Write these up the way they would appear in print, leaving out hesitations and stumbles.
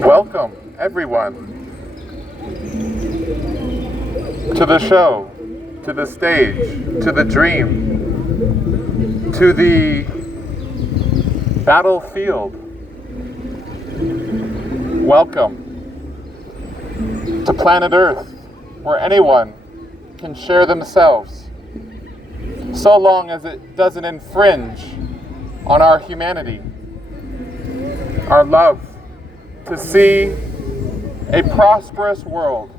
Welcome, everyone, to the show, to the stage, to the dream, to the battlefield. Welcome to planet Earth, where anyone can share themselves, so long as it doesn't infringe on our humanity, our love, to see a prosperous world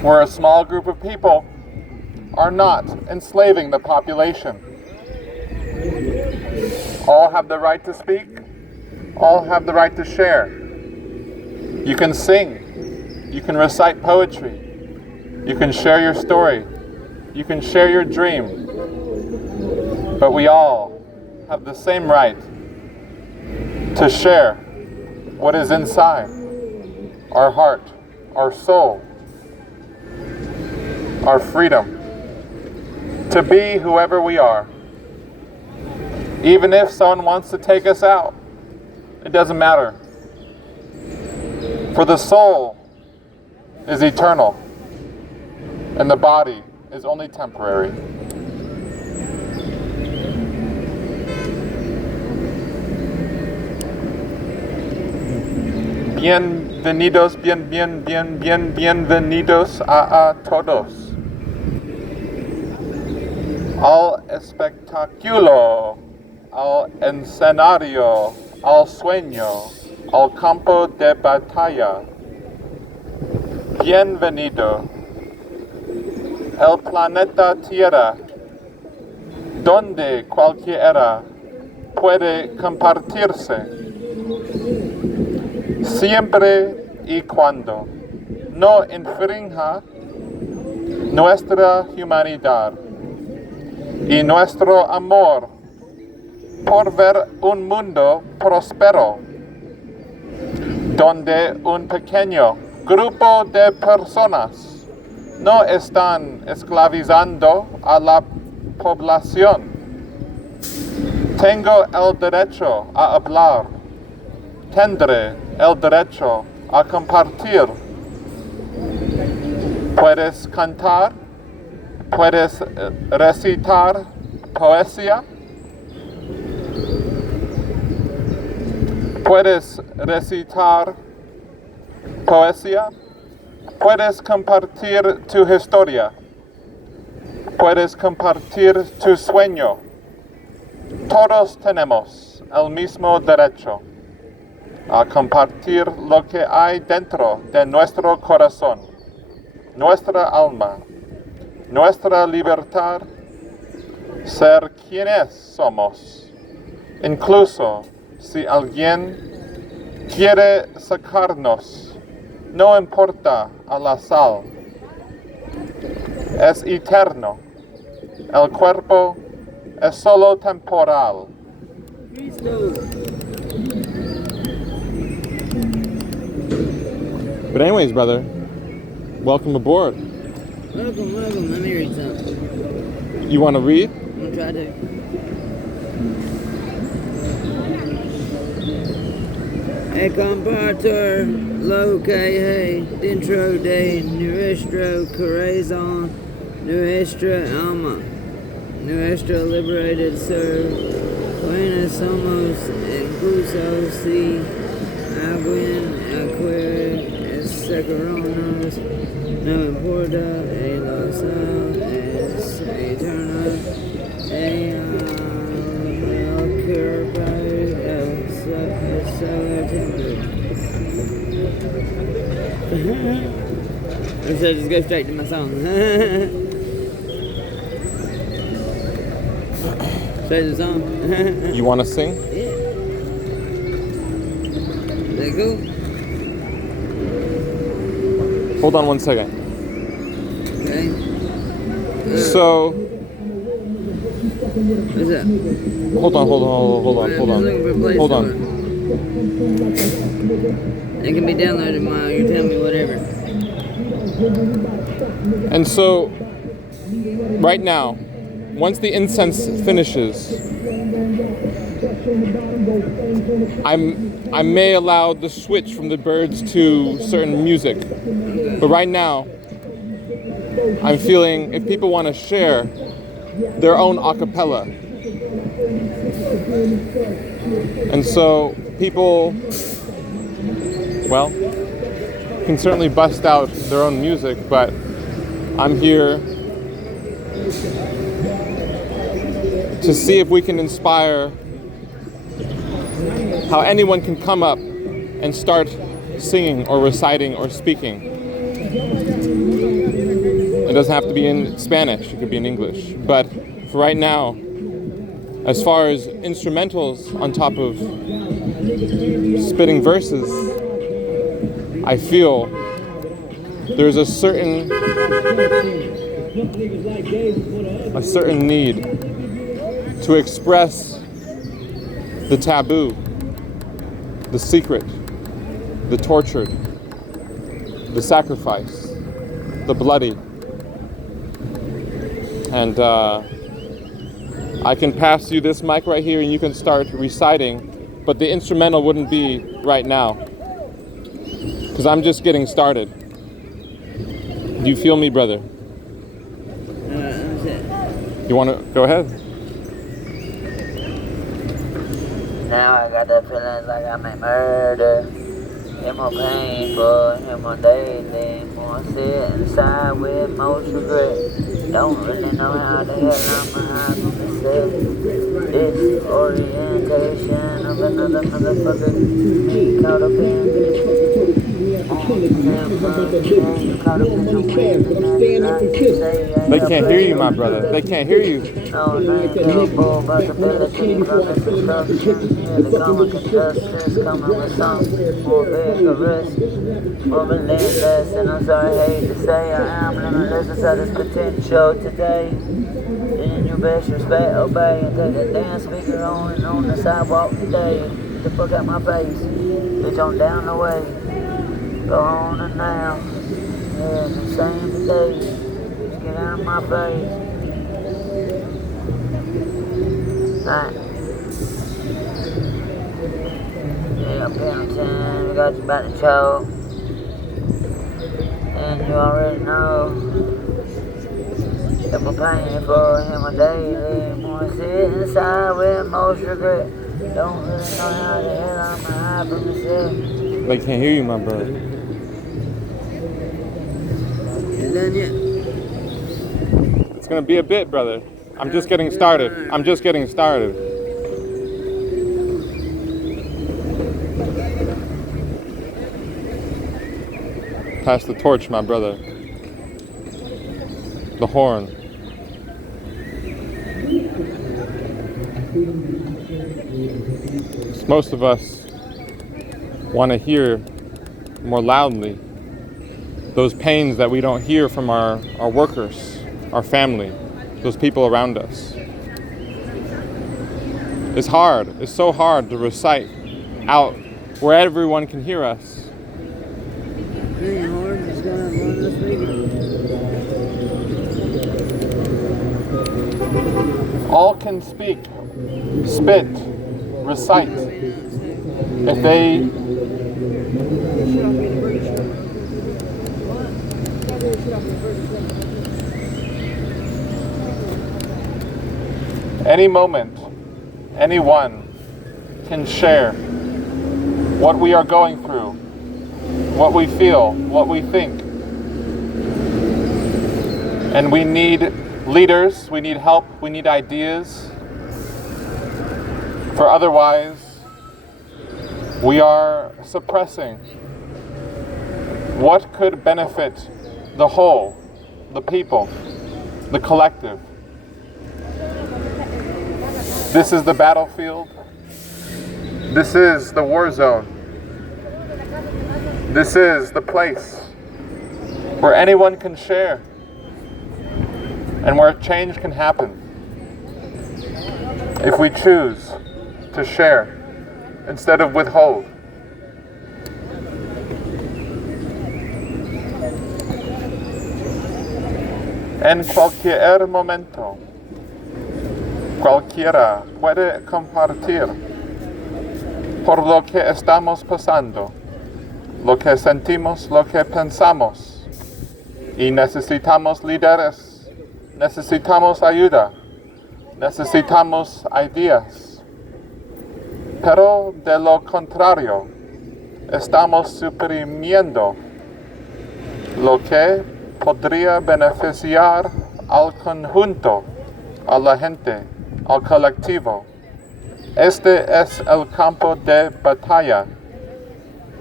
where a small group of people are not enslaving the population. All have the right to speak, all have the right to share. You can sing, you can recite poetry, you can share your story, you can share your dream, but we all have the same right to share what is inside our heart, our soul, our freedom, to be whoever we are. Even if someone wants to take us out, it doesn't matter. For the soul is eternal, and the body is only temporary. Bienvenidos a todos al espectáculo, al escenario, al sueño, al campo de batalla. Bienvenido. El planeta Tierra, donde cualquiera puede compartirse, siempre y cuando no infrinja nuestra humanidad y nuestro amor por ver un mundo próspero, donde un pequeño grupo de personas no están esclavizando a la población. Tengo el derecho a hablar. Tendré el derecho a compartir. Puedes cantar, puedes recitar poesía, puedes recitar poesía, puedes compartir tu historia, puedes compartir tu sueño. Todos tenemos el mismo derecho a compartir lo que hay dentro de nuestro corazón, nuestra alma, nuestra libertad, ser quienes somos. Incluso si alguien quiere sacarnos, no importa a la sal. Es eterno. El cuerpo es solo temporal. But anyways, brother, welcome aboard. Welcome. Let me read something. You want to read? I'm gonna try to. E compartor locae dentro de nuestro corazón, nuestra alma, nuestro liberated ser. somos incluso si alguien quiere sacarnos, no importa, el sol es eterno, el cuerpo es so so just go straight to my song. Straight to the song. You want to sing? Yeah. Is that cool? Hold on one second. Okay. So, What's up? hold on. Hold on. It can be downloaded tomorrow. You tell me whatever. And so, right now, once the incense finishes, I may allow the switch from the birds to certain music. But right now, I'm feeling if people want to share their own a cappella. And so people, well, can certainly bust out their own music, but I'm here to see if we can inspire how anyone can come up and start singing or reciting or speaking. It doesn't have to be in Spanish, it could be in English. But for right now, as far as instrumentals on top of spitting verses, I feel there's a certain need to express the taboo, the secret, the tortured, the sacrifice, the bloody. And I can pass you this mic right here and you can start reciting, but the instrumental wouldn't be right now, because I'm just getting started. Do you feel me, brother? I'm set. You want to go ahead? Now I got the feelings like I may murder. Get more painful, get more daily, more sit inside with most regret. Don't really know how the hell I'm hide from myself. This orientation of another motherfucker. Me caught up in They can't hear you, my brother. They can't hear you. No, no possibility from this destruction. Here the common justice coming with something more vigorous, more relentless. And I'm sorry, I hate to say I am limitless inside this potential today. In your best respect, obey and take that damn speaker on the sidewalk today. Get the fuck out my face, bitch, on down the way. Go on and now. Yeah, the same today. Just get out of my face. Right. Yeah, Pendleton, we got you about to choke. And you already know. If I'm paying for him a daily, more sit inside with most regret. Don't really know how the hell I'm hide from myself. They can't hear you, my brother. You done yet? It's gonna be a bit, brother. I'm just getting started. I'm just getting started. Pass the torch, my brother. The horn. Most of us want to hear more loudly those pains that we don't hear from our workers, our family, those people around us. It's hard. It's so hard to recite out where everyone can hear us. Ain't hard, just gotta run the speaker. All can speak, spit, recite. If they any moment, anyone can share what we are going through, what we feel, what we think. And we need leaders, we need help, we need ideas. For otherwise, we are suppressing what could benefit the whole, the people, the collective. This is the battlefield. This is the war zone. This is the place where anyone can share and where change can happen if we choose to share instead of withhold. En cualquier momento, cualquiera puede compartir por lo que estamos pasando, lo que sentimos, lo que pensamos. Y necesitamos líderes, necesitamos ayuda, necesitamos ideas. Pero de lo contrario, estamos suprimiendo lo que podría beneficiar al conjunto, a la gente, al colectivo. Este es el campo de batalla.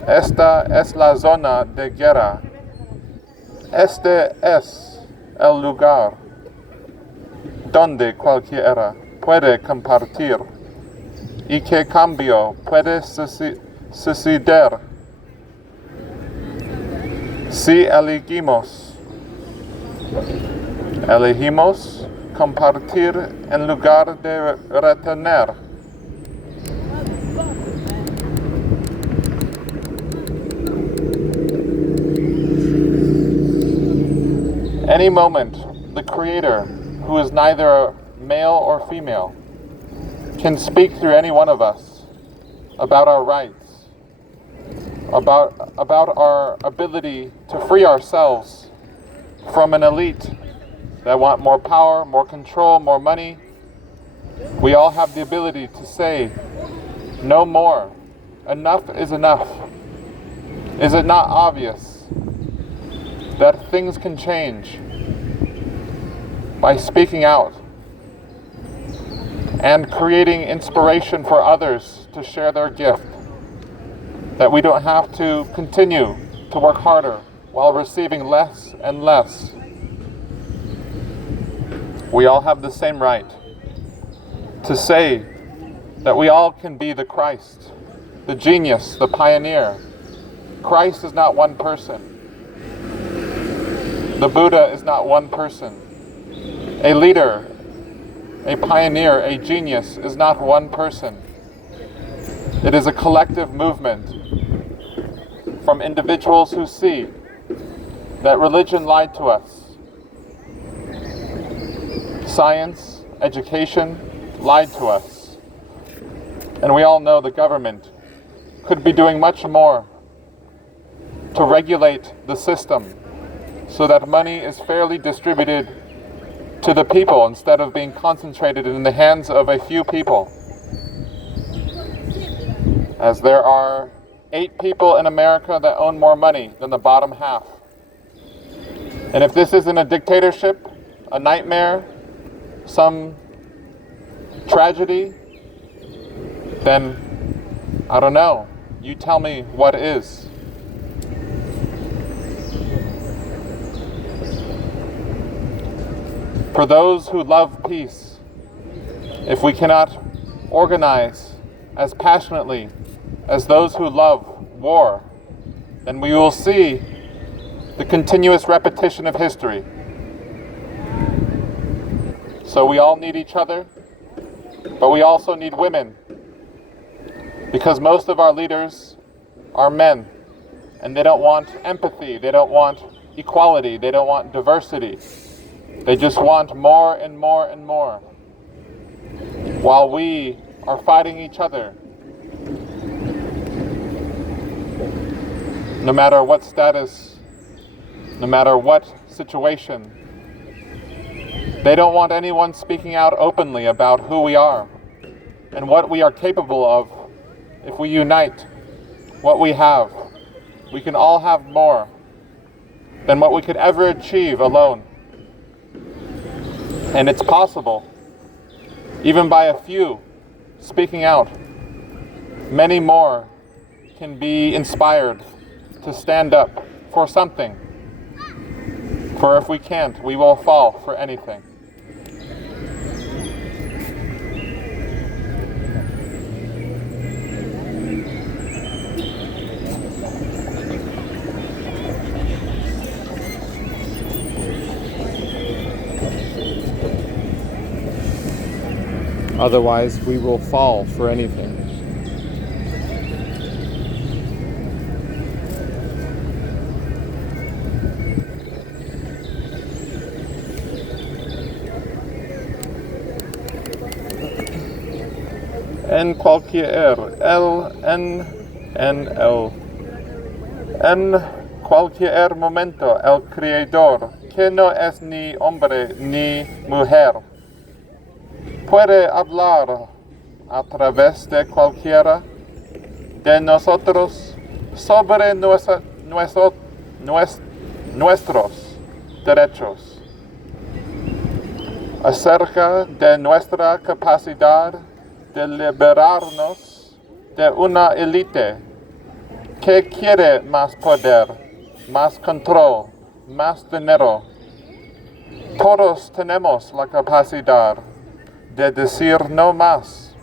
Esta es la zona de guerra. Este es el lugar donde cualquiera puede compartir y que cambio puede suceder si elegimos compartir en lugar de retener. Any moment, the Creator, who is neither male or female, can speak through any one of us about our rights, about our ability to free ourselves from an elite that want more power, more control, more money. We all have the ability to say, no more. Enough is enough. Is it not obvious that things can change by speaking out and creating inspiration for others to share their gift? That we don't have to continue to work harder while receiving less and less. We all have the same right to say that we all can be the Christ, the genius, the pioneer. Christ is not one person. The Buddha is not one person. A leader, a pioneer, a genius is not one person. It is a collective movement from individuals who see that religion lied to us. Science, education lied to us. And we all know the government could be doing much more to regulate the system so that money is fairly distributed to the people instead of being concentrated in the hands of a few people. As there are 8 people in America that own more money than the bottom half. And if this isn't a dictatorship, a nightmare, some tragedy, then I don't know. You tell me what is. For those who love peace, if we cannot organize as passionately as those who love war, then we will see the continuous repetition of history. So we all need each other, but we also need women, because most of our leaders are men, and they don't want empathy, they don't want equality, they don't want diversity. They just want more and more and more, while we are fighting each other. No matter what status, no matter what situation, they don't want anyone speaking out openly about who we are and what we are capable of if we unite what we have, we can all have more than what we could ever achieve alone. And it's possible, even by a few speaking out, many more can be inspired to stand up for something. For if we can't, we will fall for anything. Otherwise, we will fall for anything. En cualquier en cualquier momento el Creador, que no es ni hombre ni mujer, puede hablar a través de cualquiera de nosotros sobre nuestros derechos, acerca de nuestra capacidad de liberarnos de una élite que quiere más poder, más control, más dinero. Todos tenemos la capacidad de decir no más,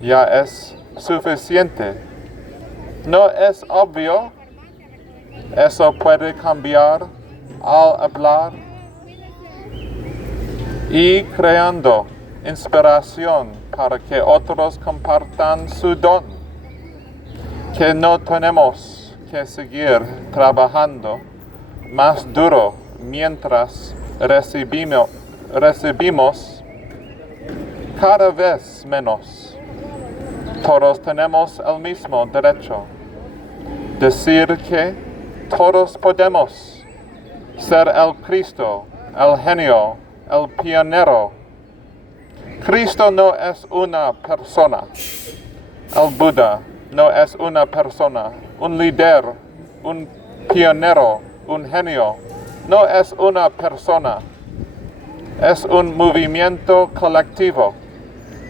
ya es suficiente. ¿No es obvio? Eso puede cambiar al hablar y creando inspiración para que otros compartan su don, que no tenemos que seguir trabajando más duro mientras recibimos cada vez menos. Todos tenemos el mismo derecho. Decir que todos podemos ser el Cristo, el genio, el pionero. Cristo no es una persona. El Buda no es una persona. Un líder, un pionero, un genio, no es una persona. Es un movimiento colectivo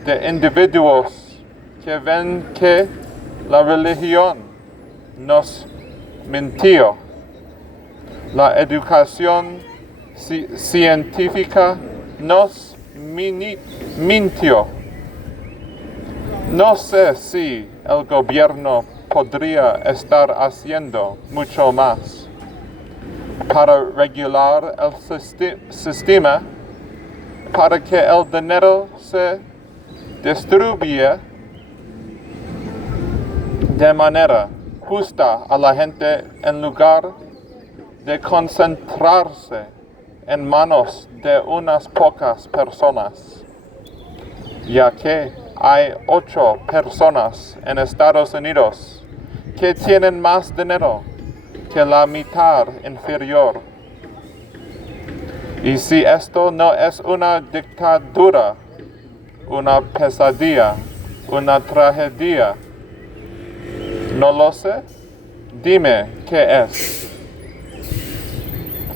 de individuos que ven que la religión nos mintió. La educación científica nos mintió. No sé si el gobierno podría estar haciendo mucho más para regular el sistema, para que el dinero se distribuya de manera justa a la gente en lugar de concentrarse en manos de unas pocas personas, ya que hay 8 personas en Estados Unidos que tienen más dinero que la mitad inferior. Y si esto no es una dictadura, una pesadilla, una tragedia, no lo sé, dime qué es.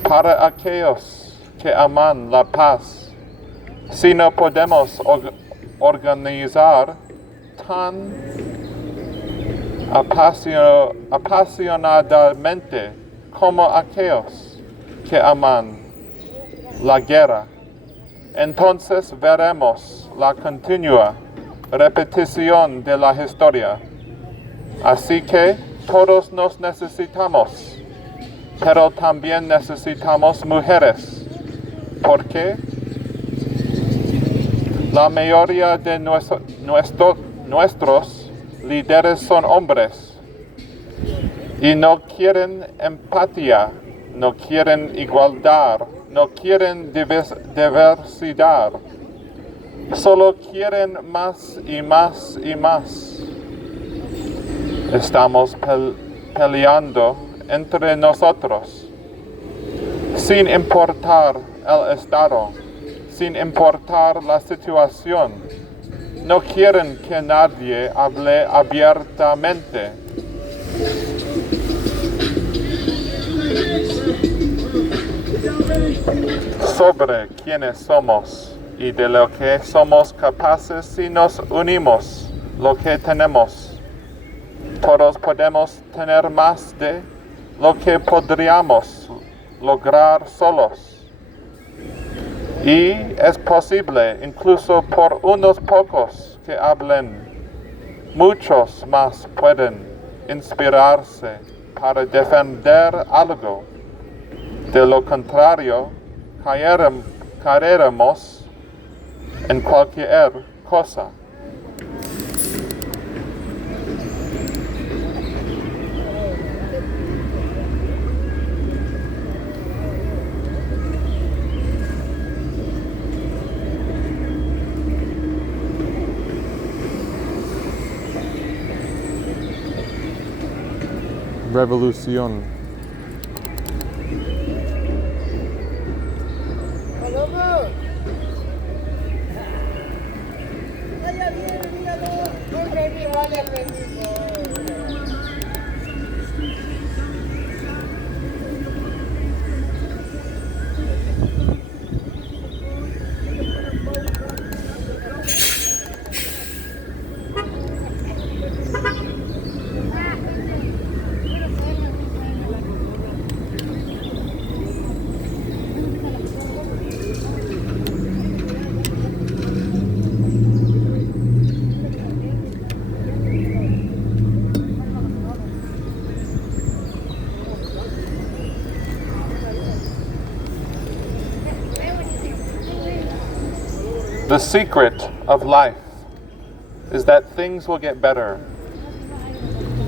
Para aquellos que aman la paz, si no podemos organizar tan apasionadamente como aquellos que aman la guerra, entonces veremos la continua repetición de la historia. Así que todos nos necesitamos, pero también necesitamos mujeres, porque la mayoría de nuestros líderes son hombres y no quieren empatía, no quieren igualdad, no quieren diversidad, solo quieren más y más y más. Estamos peleando entre nosotros, sin importar el estado, sin importar la situación. no quieren que nadie hable abiertamente. Sobre quiénes somos y de lo que somos capaces si nos unimos lo que tenemos. Todos podemos tener más de lo que podríamos lograr solos. Y es posible, incluso por unos pocos que hablen, muchos más pueden inspirarse para defender algo. De lo contrario, caeremos en cualquier cosa. Revolución. The secret of life is that things will get better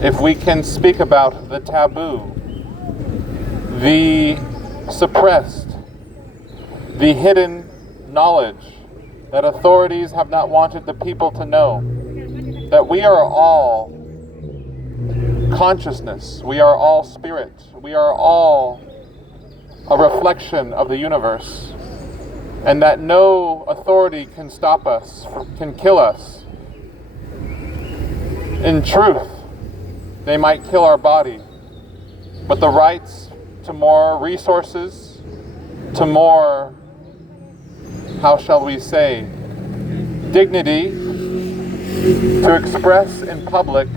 if we can speak about the taboo, the suppressed, the hidden knowledge that authorities have not wanted the people to know, that we are all consciousness, we are all spirit, we are all a reflection of the universe. And that no authority can stop us, can kill us. In truth, they might kill our body, but the rights to more resources, to more, how shall we say, dignity, to express in public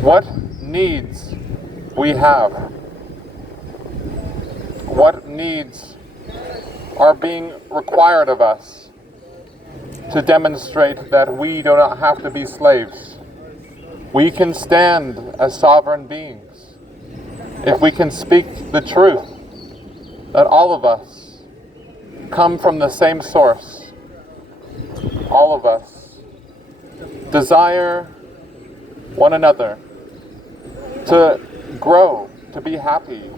what needs we have, what needs are being required of us to demonstrate that we do not have to be slaves. We can stand as sovereign beings if we can speak the truth that all of us come from the same source. All of us desire one another to grow, to be happy,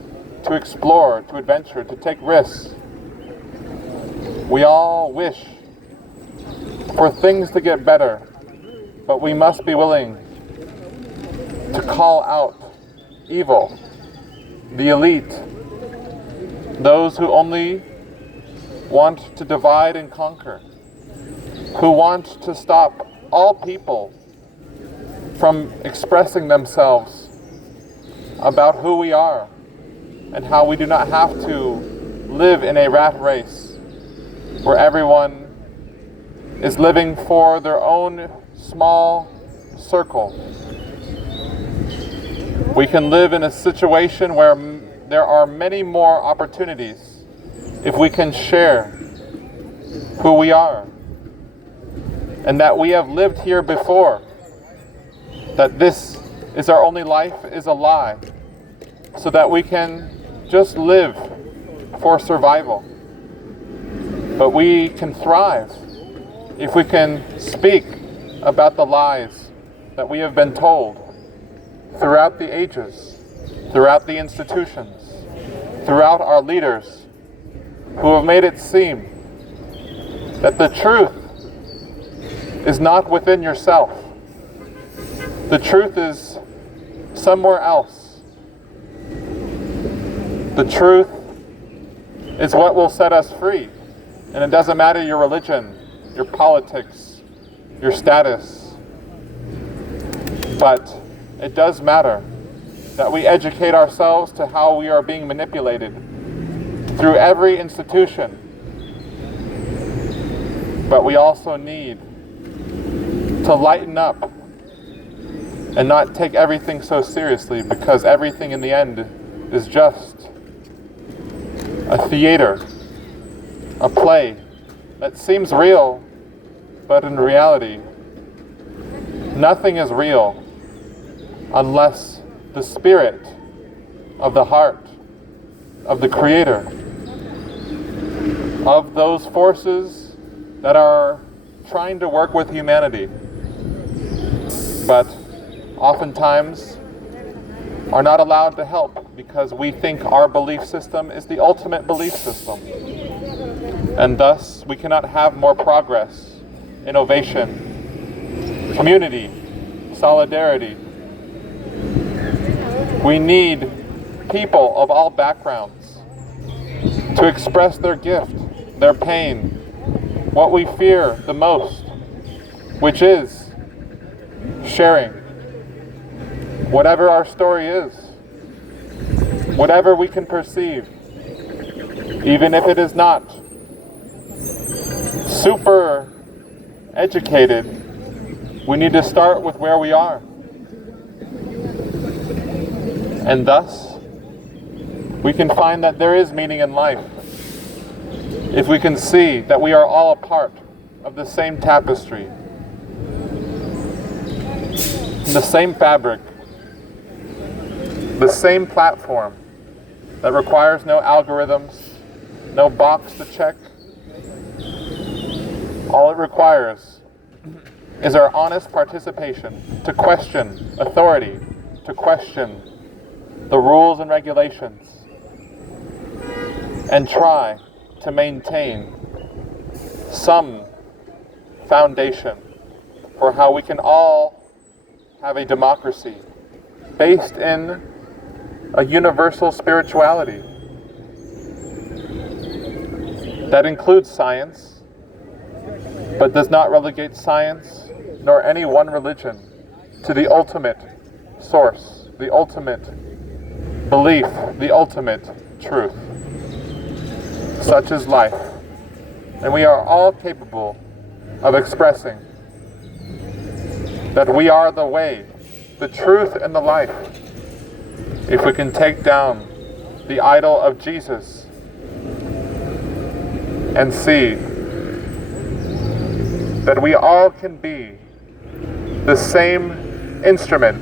to explore, to adventure, to take risks. We all wish for things to get better, but we must be willing to call out evil, the elite, those who only want to divide and conquer, who want to stop all people from expressing themselves about who we are and how we do not have to live in a rat race where everyone is living for their own small circle. We can live in a situation where there are many more opportunities if we can share who we are and that we have lived here before, that this is our only life is a lie, so that we can just live for survival. But we can thrive if we can speak about the lies that we have been told throughout the ages, throughout the institutions, throughout our leaders who have made it seem that the truth is not within yourself. The truth is somewhere else. The truth is what will set us free. And it doesn't matter your religion, your politics, your status. But it does matter that we educate ourselves to how we are being manipulated through every institution. But we also need to lighten up and not take everything so seriously, because everything in the end is just a theater, a play that seems real, but in reality, nothing is real unless the spirit of the heart of the Creator, of those forces that are trying to work with humanity, but oftentimes are not allowed to help because we think our belief system is the ultimate belief system. And thus, we cannot have more progress, innovation, community, solidarity. We need people of all backgrounds to express their gift, their pain, what we fear the most, which is sharing. Whatever our story is, whatever we can perceive, even if it is not super educated, we need to start with where we are. And thus, we can find that there is meaning in life if we can see that we are all a part of the same tapestry, the same fabric, the same platform that requires no algorithms, no box to check. All it requires is our honest participation to question authority, to question the rules and regulations, and try to maintain some foundation for how we can all have a democracy based in a universal spirituality that includes science, but does not relegate science nor any one religion to the ultimate source, the ultimate belief, the ultimate truth. Such is life, and we are all capable of expressing that we are the way, the truth, and the life. If we can take down the idol of Jesus and see that we all can be the same instrument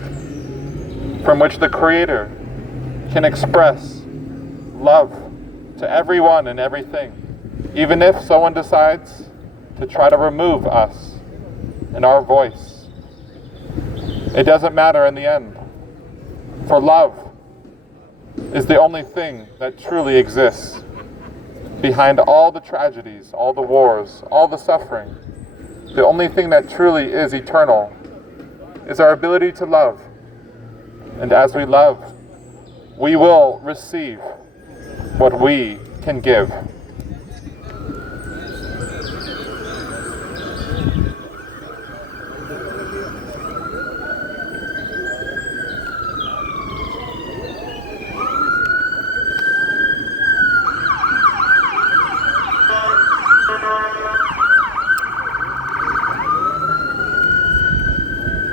from which the Creator can express love to everyone and everything, even if someone decides to try to remove us and our voice. It doesn't matter in the end, for love is the only thing that truly exists behind all the tragedies, all the wars, all the suffering. The only thing that truly is eternal is our ability to love. And as we love, we will receive what we can give.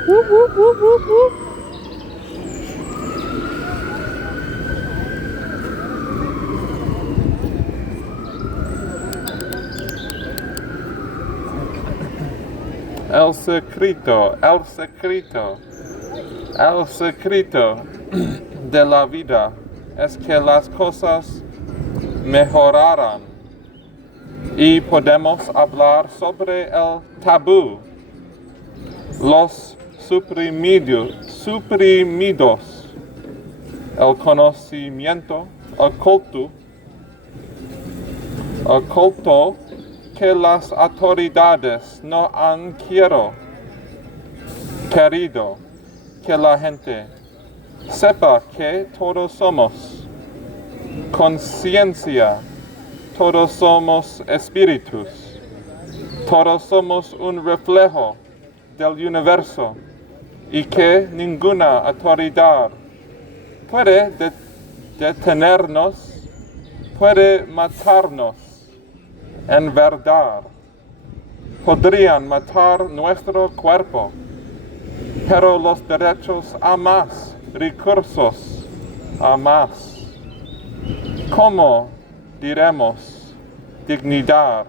Whoop, whoop, whoop, whoop, whoop. El secreto de la vida es que las cosas mejoraran y podemos hablar sobre el tabú, los suprimidos, el conocimiento oculto que las autoridades no han querido que la gente sepa que todos somos conciencia, todos somos espíritus, todos somos un reflejo del universo y que ninguna autoridad puede detenernos, puede matarnos. En verdad, podrían matar nuestro cuerpo, pero los derechos a más, recursos a más. ¿Cómo diremos dignidad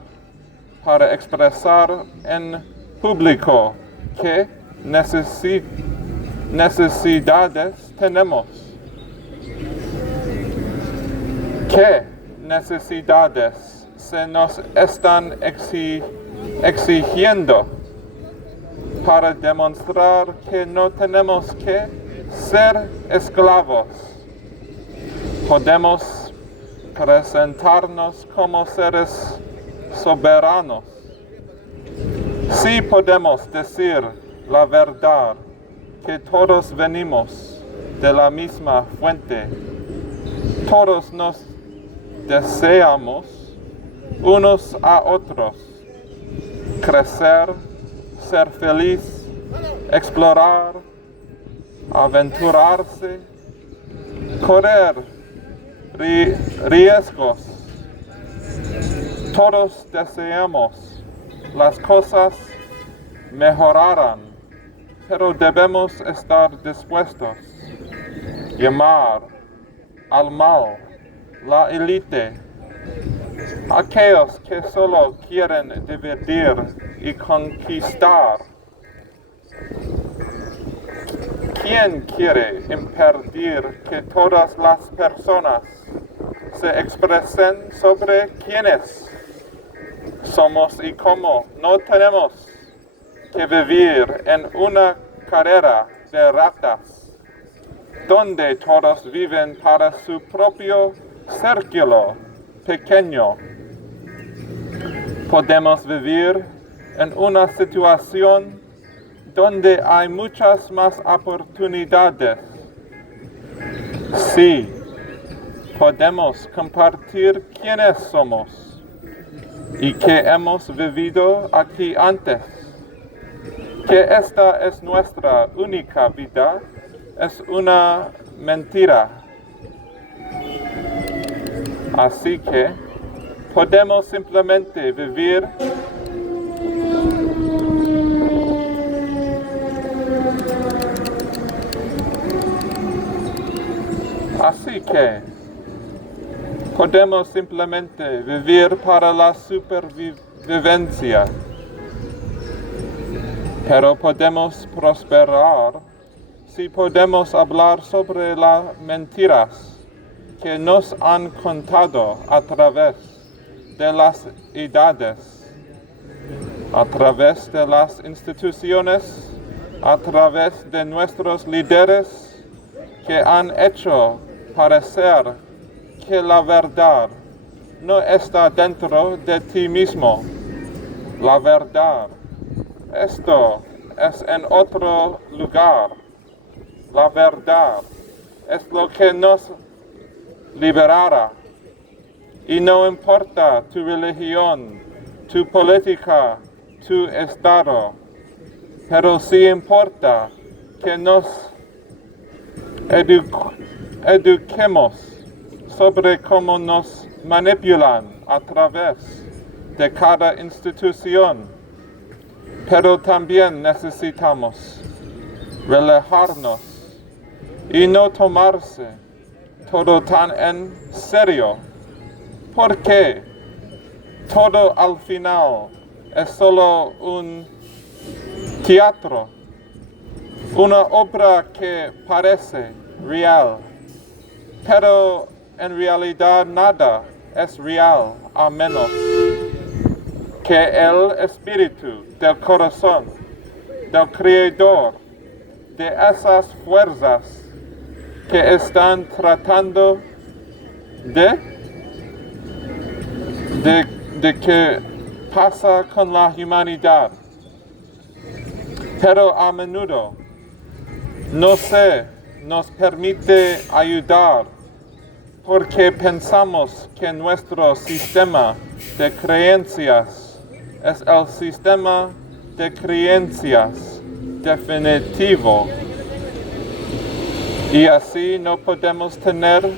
para expresar en público qué necesidades tenemos? ¿Qué necesidades se nos están exigiendo para demostrar que no tenemos que ser esclavos? Podemos presentarnos como seres soberanos. Sí podemos decir la verdad, que todos venimos de la misma fuente. Todos nos deseamos unos a otros, crecer, ser feliz, explorar, aventurarse, correr riesgos. Todos deseamos las cosas mejorarán, pero debemos estar dispuestos a llamar al mal la élite, aquellos que solo quieren dividir y conquistar. ¿Quién quiere impedir que todas las personas se expresen sobre quiénes somos y cómo? No tenemos que vivir en una carrera de ratas, donde todos viven para su propio círculo pequeño. Podemos vivir en una situación donde hay muchas más oportunidades. Sí, podemos compartir quiénes somos y que hemos vivido aquí antes, que esta es nuestra única vida, es una mentira. Así que podemos simplemente vivir para la supervivencia, pero podemos prosperar si podemos hablar sobre las mentiras que nos han contado a través de las edades, a través de las instituciones, a través de nuestros líderes que han hecho parecer que la verdad no está dentro de ti mismo. La verdad, esto es en otro lugar. La verdad es lo que nos liberará. Y no importa tu religión, tu política, tu estado, pero sí importa que nos eduquemos sobre cómo nos manipulan a través de cada institución. Pero también necesitamos relajarnos y no tomarse todo tan en serio, porque todo al final es solo un teatro, una obra que parece real, pero en realidad nada es real a menos que el espíritu del corazón del Creador, de esas fuerzas que están tratando de qué pasa con la humanidad. Pero a menudo no nos permite ayudar porque pensamos que nuestro sistema de creencias es el sistema de creencias definitivo. Y así no podemos tener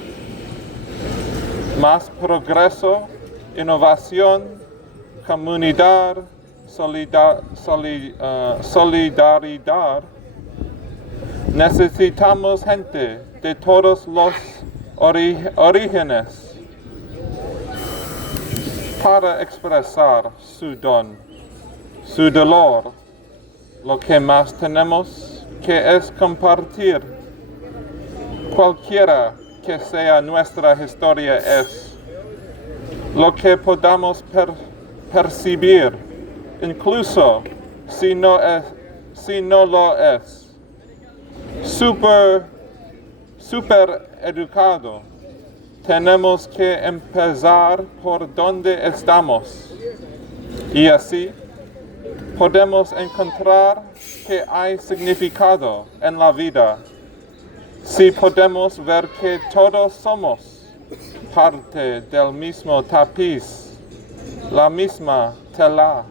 más progreso, innovación, comunidad, solidaridad. Necesitamos gente de todos los orígenes para expresar su don, su dolor. Lo que más tenemos que es compartir. Cualquiera que sea nuestra historia es lo que podamos percibir, incluso si no lo es. Super educado. Tenemos que empezar por donde estamos. Y así podemos encontrar que hay significado en la vida. Si podemos ver que todos somos parte del mismo tapiz, la misma tela,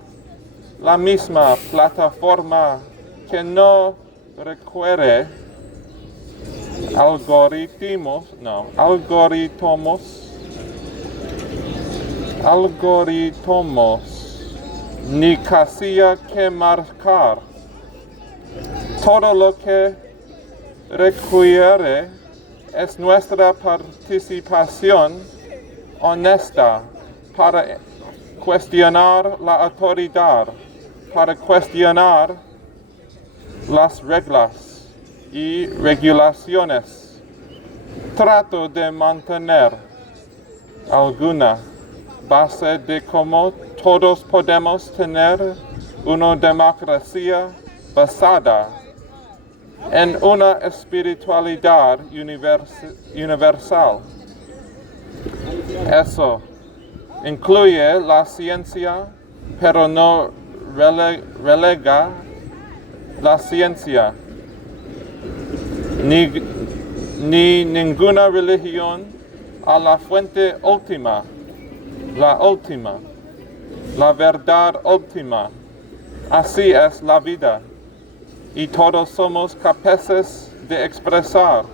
la misma plataforma que no requiere algoritmos, ni casilla que marcar. Todo lo que requiere es nuestra participación honesta para cuestionar la autoridad, para cuestionar las reglas y regulaciones. Trato de mantener alguna base de cómo todos podemos tener una democracia basada en una espiritualidad universal. Eso incluye la ciencia, pero no relega la ciencia, ni ninguna religión a la fuente última, la verdad última. Así es la vida. Y todos somos capaces de expresar.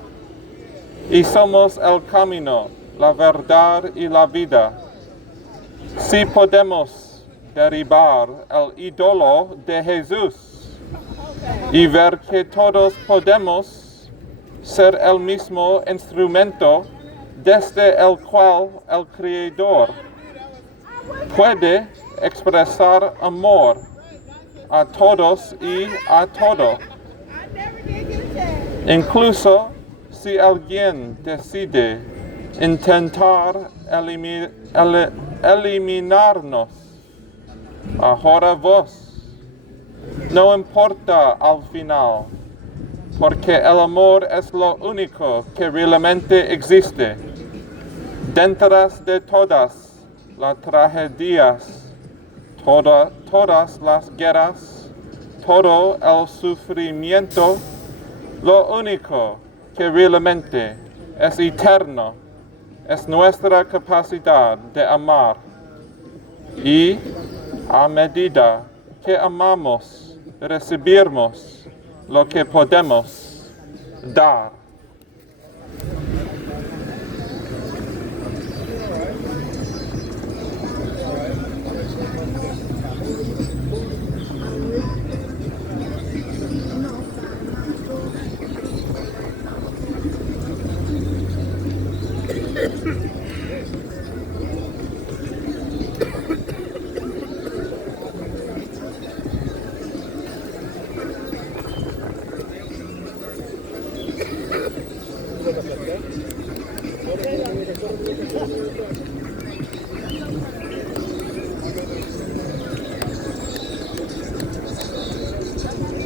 Y somos el camino, la verdad y la vida. Si podemos derribar el ídolo de Jesús y ver que todos podemos ser el mismo instrumento desde el cual el Creador puede expresar amor a todos y a todo. Incluso si alguien decide intentar eliminarnos, ahora vos, no importa al final, porque el amor es lo único que realmente existe. Dentro de todas las tragedias, todas las guerras, todo el sufrimiento, lo único que realmente es eterno es nuestra capacidad de amar. Y a medida que amamos, recibimos lo que podemos dar.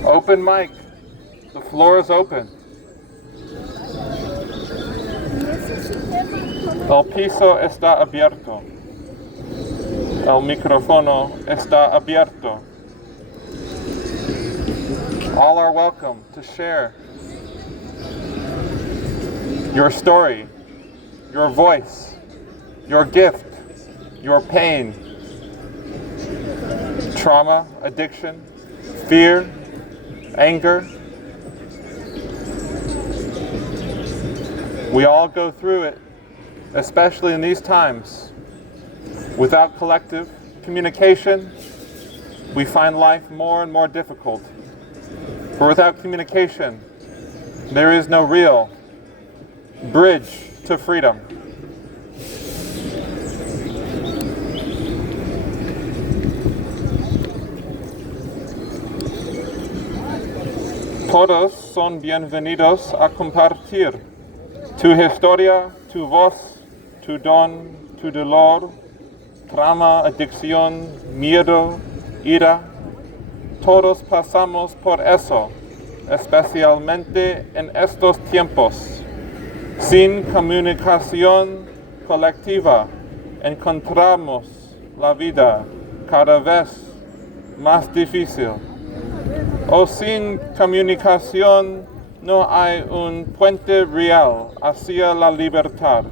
Open mic. The floor is open. El piso está abierto. El micrófono está abierto. All are welcome to share your story, your voice, your gift, your pain, trauma, addiction, fear, anger. We all go through it, especially in these times. Without collective communication, we find life more and more difficult. For without communication, there is no real bridge to freedom. Todos son bienvenidos a compartir tu historia, tu voz, tu don, tu dolor, trauma, adicción, miedo, ira. Todos pasamos por eso, especialmente en estos tiempos. Sin comunicación colectiva, encontramos la vida cada vez más difícil. O sin comunicación no hay un puente real hacia la libertad.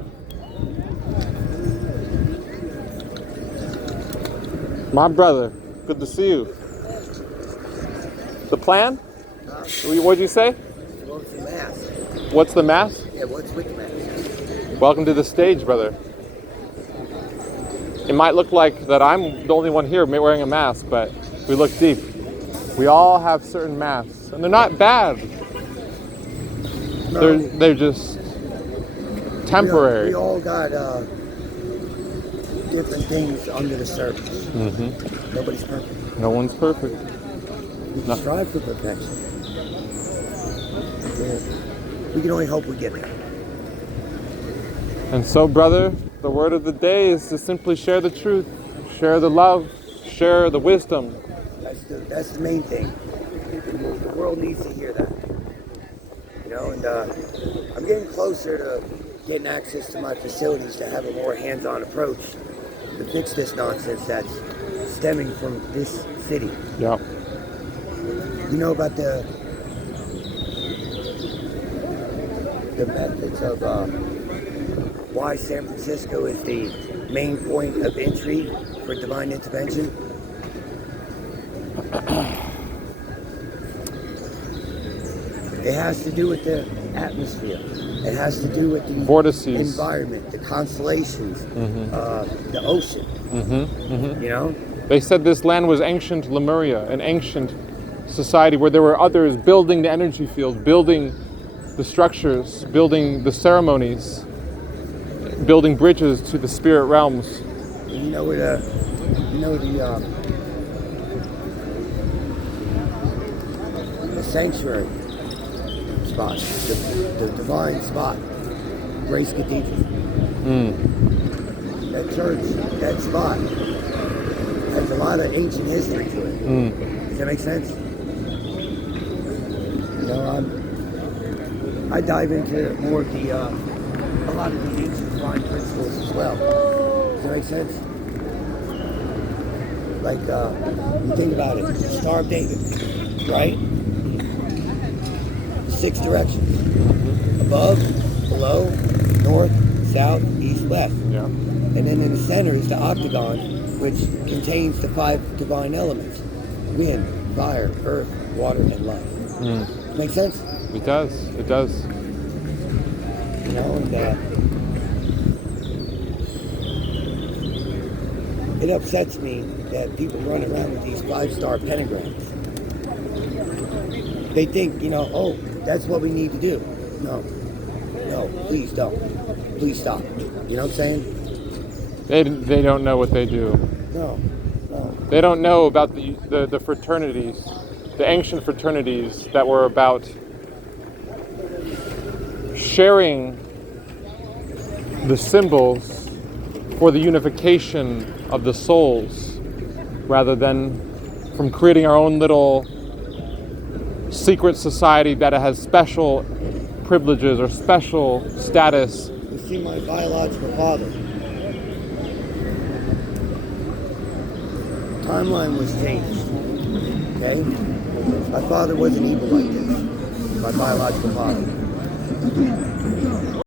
My brother, good to see you. The plan? What'd you say? What's the mask? What's the mass? Yeah, what's with the mask? Welcome to the stage, brother. It might look like that I'm the only one here wearing a mask, but we look deep. We all have certain masks, and they're not bad. No. They're just temporary. We all got different things under the surface. Mm-hmm. Nobody's perfect. No one's perfect. We can No. strive for perfection. We can only hope we get there. And so, brother, the word of the day is to simply share the truth, share the love, share the wisdom. That's the main thing. The world needs to hear that. You know, and I'm getting closer to getting access to my facilities to have a more hands-on approach to fix this nonsense that's stemming from this city. Yeah. You know about the methods of why San Francisco is the main point of entry for divine intervention? It has to do with the atmosphere. It has to do with the Vortices. environment, the constellations, the ocean. You know? They said this land was ancient Lemuria, an ancient society where there were others building the energy field, building the structures, building the ceremonies, building bridges to the spirit realms. And you know where the sanctuary spot, the divine spot, Grace Cathedral. That church, that spot, has a lot of ancient history to it. Does that make sense? You know, I dive into more of the, a lot of the ancient divine principles as well. Does that make sense? Like, you think about it, the Star of David, right? 6 directions. Above, below, north, south, east, west. Yeah. And then in the center is the octagon, which contains the 5 divine elements. Wind, fire, earth, water, and life. Make sense? It does. It does. You know, and it upsets me that people run around with these 5-star pentagrams. They think, you know, oh, that's what we need to do. No, please don't. Please stop. You know what I'm saying? They don't know what they do. No. They don't know about the fraternities, the ancient fraternities that were about sharing the symbols for the unification of the souls, rather than from creating our own little secret society that has special privileges or special status. You see, my biological father, timeline was changed. Okay? My father wasn't evil like this. My biological father.